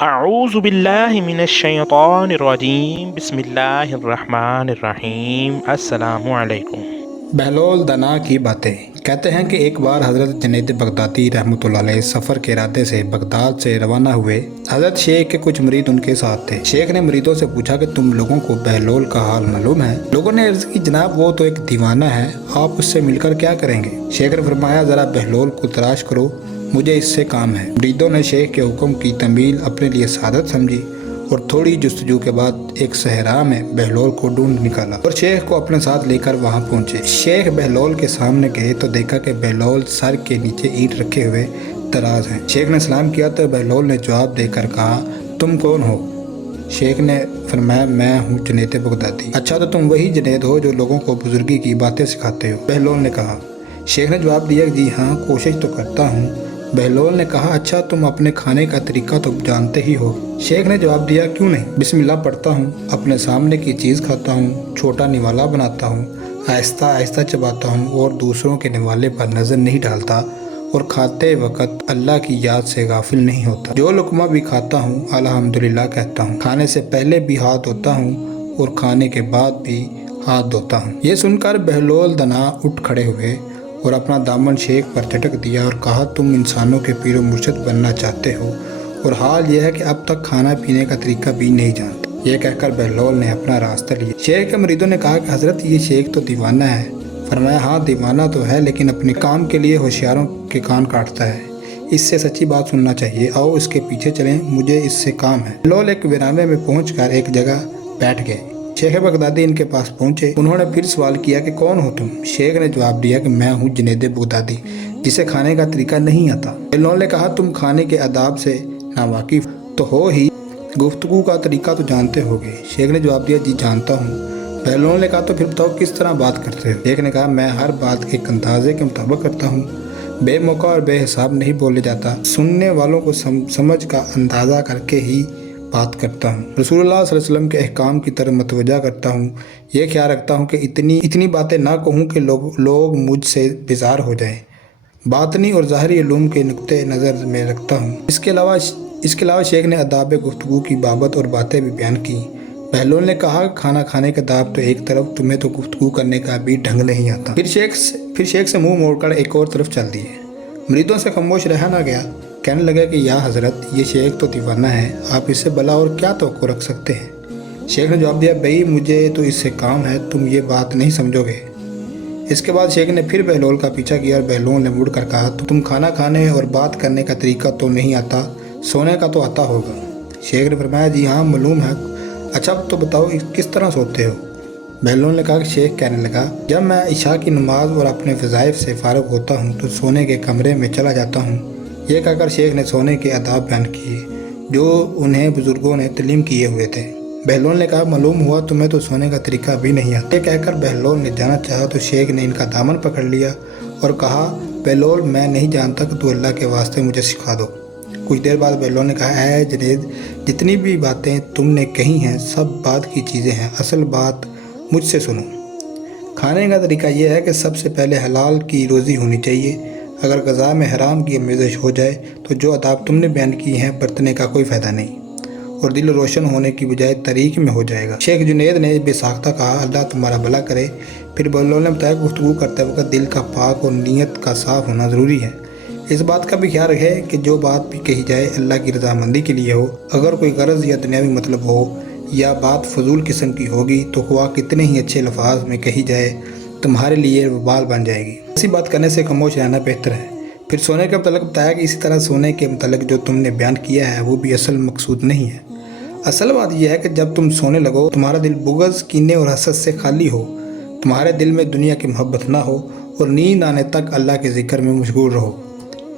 اعوذ باللہ من الشیطان الرجیم بسم اللہ الرحمن الرحیم السلام علیکم۔ بہلول دنا کی باتیں کہتے ہیں کہ ایک بار حضرت جنید بغدادی رحمۃ اللہ علیہ سفر کے ارادے سے بغداد سے روانہ ہوئے۔ حضرت شیخ کے کچھ مرید ان کے ساتھ تھے۔ شیخ نے مریدوں سے پوچھا کہ تم لوگوں کو بہلول کا حال معلوم ہے؟ لوگوں نے عرض کی جناب وہ تو ایک دیوانہ ہے، آپ اس سے مل کر کیا کریں گے؟ شیخ نے فرمایا ذرا بہلول کو تلاش کرو، مجھے اس سے کام ہے۔ مریدوں نے شیخ کے حکم کی تعمیل اپنے لیے سعادت سمجھی اور تھوڑی جستجو کے بعد ایک صحرا میں بہلول کو ڈھونڈ نکالا اور شیخ کو اپنے ساتھ لے کر وہاں پہنچے۔ شیخ بہلول کے سامنے گئے تو دیکھا کہ بہلول سر کے نیچے اینٹ رکھے ہوئے دراز ہیں۔ شیخ نے سلام کیا تو بہلول نے جواب دے کر کہا تم کون ہو؟ شیخ نے فرمایا میں ہوں جنید بغدادی۔ اچھا تو تم وہی جنید ہو جو لوگوں کو بزرگی کی باتیں سکھاتے ہو؟ بہلول نے کہا۔ شیخ نے جواب دیا جی ہاں، کوشش تو کرتا ہوں۔ بہلول نے کہا اچھا تم اپنے کھانے کا طریقہ تو جانتے ہی ہو؟ شیخ نے جواب دیا کیوں نہیں، بسم اللہ پڑھتا ہوں، اپنے سامنے کی چیز کھاتا ہوں، چھوٹا نوالا بناتا ہوں، آہستہ آہستہ چباتا ہوں اور دوسروں کے نوالے پر نظر نہیں ڈالتا اور کھاتے وقت اللہ کی یاد سے غافل نہیں ہوتا۔ جو لقمہ بھی کھاتا ہوں الحمدللہ کہتا ہوں، کھانے سے پہلے بھی ہاتھ دھوتا ہوں اور کھانے کے بعد بھی ہاتھ دھوتا ہوں۔ یہ سن کر بہلول دنا اٹھ کھڑے ہوئے اور اپنا دامن شیخ پر جھٹک دیا اور کہا تم انسانوں کے پیر و مرشد بننا چاہتے ہو اور حال یہ ہے کہ اب تک کھانا پینے کا طریقہ بھی نہیں جانتے۔ یہ کہہ کر بہلول نے اپنا راستہ لیا۔ شیخ کے مریدوں نے کہا کہ حضرت یہ شیخ تو دیوانہ ہے۔ فرمایا ہاں دیوانہ تو ہے لیکن اپنے کام کے لیے ہوشیاروں کے کان کاٹتا ہے، اس سے سچی بات سننا چاہیے، آؤ اس کے پیچھے چلیں، مجھے اس سے کام ہے۔ بہلول ایک ویرانے میں پہنچ کر ایک جگہ بیٹھ گئے۔ شیخ بغدادی ان کے پاس پہنچے، انہوں نے پھر سوال کیا کہ کون ہو تم؟ شیخ نے جواب دیا کہ میں ہوں جنید بغدادی جسے کھانے کا طریقہ نہیں آتا۔ بہلول نے کہا تم کھانے کے آداب سے ناواقف تو ہو ہی، گفتگو کا طریقہ تو جانتے ہوگے؟ شیخ نے جواب دیا جی جانتا ہوں۔ بہلول نے کہا تو پھر بتاؤ کس طرح بات کرتے ہو؟ شیخ نے کہا میں ہر بات ایک اندازے کے مطابق کرتا ہوں، بے موقع اور بے حساب نہیں بولے جاتا، سننے والوں کو سمجھ کا اندازہ کر کے ہی بات کرتا ہوں، رسول اللہ صلی اللہ علیہ وسلم کے احکام کی طرف متوجہ کرتا ہوں، یہ خیال رکھتا ہوں کہ اتنی باتیں نہ کہوں کہ لوگ مجھ سے بیزار ہو جائیں، باطنی اور ظاہری علوم کے نقطۂ نظر میں رکھتا ہوں۔ اس کے علاوہ شیخ نے آداب گفتگو کی بابت اور باتیں بھی بیان کی۔ بہلول نے کہا کھانا کھانے کا آداب تو ایک طرف، تمہیں تو گفتگو کرنے کا بھی ڈھنگ نہیں آتا۔ پھر شیخ سے منہ موڑ کر ایک اور طرف چل دیے۔ مریدوں سے خاموش رہا نہ گیا، کہنے لگا کہ یا حضرت یہ شیخ تو دیوانہ ہے، آپ اس سے بلا اور کیا توقع رکھ سکتے ہیں؟ شیخ نے جواب دیا بھئی مجھے تو اس سے کام ہے، تم یہ بات نہیں سمجھو گے۔ اس کے بعد شیخ نے پھر بہلول کا پیچھا کیا اور بہلول نے مڑ کر کہا تم کھانا کھانے اور بات کرنے کا طریقہ تو نہیں آتا، سونے کا تو آتا ہوگا؟ شیخ نے فرمایا جی ہاں معلوم ہے۔ اچھا تو بتاؤ کس طرح سوتے ہو؟ بہلول نے کہا کہ شیخ کہنے لگا جب میں عشاء کی نماز اور اپنے وظائف سے فارغ ہوتا ہوں تو سونے کے کمرے میں چلا جاتا ہوں۔ یہ کہہ کر شیخ نے سونے کے آداب بیان کیے جو انہیں بزرگوں نے تعلیم کیے ہوئے تھے۔ بہلول نے کہا معلوم ہوا تمہیں تو سونے کا طریقہ بھی نہیں آتا۔ یہ کہہ کر بہلول نے جانا چاہا تو شیخ نے ان کا دامن پکڑ لیا اور کہا بہلول میں نہیں جانتا کہ تو اللہ کے واسطے مجھے سکھا دو۔ کچھ دیر بعد بہلول نے کہا اے جنید جتنی بھی باتیں تم نے کہی ہیں سب بعد کی چیزیں ہیں، اصل بات مجھ سے سنو۔ کھانے کا طریقہ یہ ہے کہ سب سے پہلے حلال کی روزی ہونی چاہیے، اگر غذا میں حرام کی آمیزش ہو جائے تو جو آداب تم نے بیان کی ہیں برتنے کا کوئی فائدہ نہیں اور دل روشن ہونے کی بجائے تاریکی میں ہو جائے گا۔ شیخ جنید نے بے ساختہ کہا اللہ تمہارا بھلا کرے۔ پھر بہلول نے بتایا گفتگو کرتے وقت دل کا پاک اور نیت کا صاف ہونا ضروری ہے، اس بات کا بھی خیال رکھے کہ جو بات بھی کہی جائے اللہ کی رضامندی کے لیے ہو، اگر کوئی غرض یا دنیاوی مطلب ہو یا بات فضول قسم کی ہوگی تو خواہ کتنے ہی اچھے لفاظ میں کہی جائے تمہارے لیے وبال بن جائے گی، ایسی بات کرنے سے خاموش رہنا بہتر ہے۔ پھر سونے کے متعلق بتایا کہ اسی طرح سونے کے متعلق جو تم نے بیان کیا ہے وہ بھی اصل مقصود نہیں ہے، اصل بات یہ ہے کہ جب تم سونے لگو تمہارا دل بغض، کینے اور حسد سے خالی ہو، تمہارے دل میں دنیا کی محبت نہ ہو اور نیند آنے تک اللہ کے ذکر میں مشغول رہو۔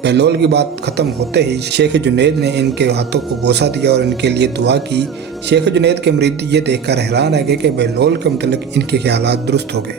بہلول کی بات ختم ہوتے ہی شیخ جنید نے ان کے ہاتھوں کو بوسہ دیا اور ان کے لیے دعا کی۔ شیخ جنید کے مرید یہ دیکھ کر حیران رہ گئے کہ بہلول کے متعلق ان کے خیالات درست ہو گئے۔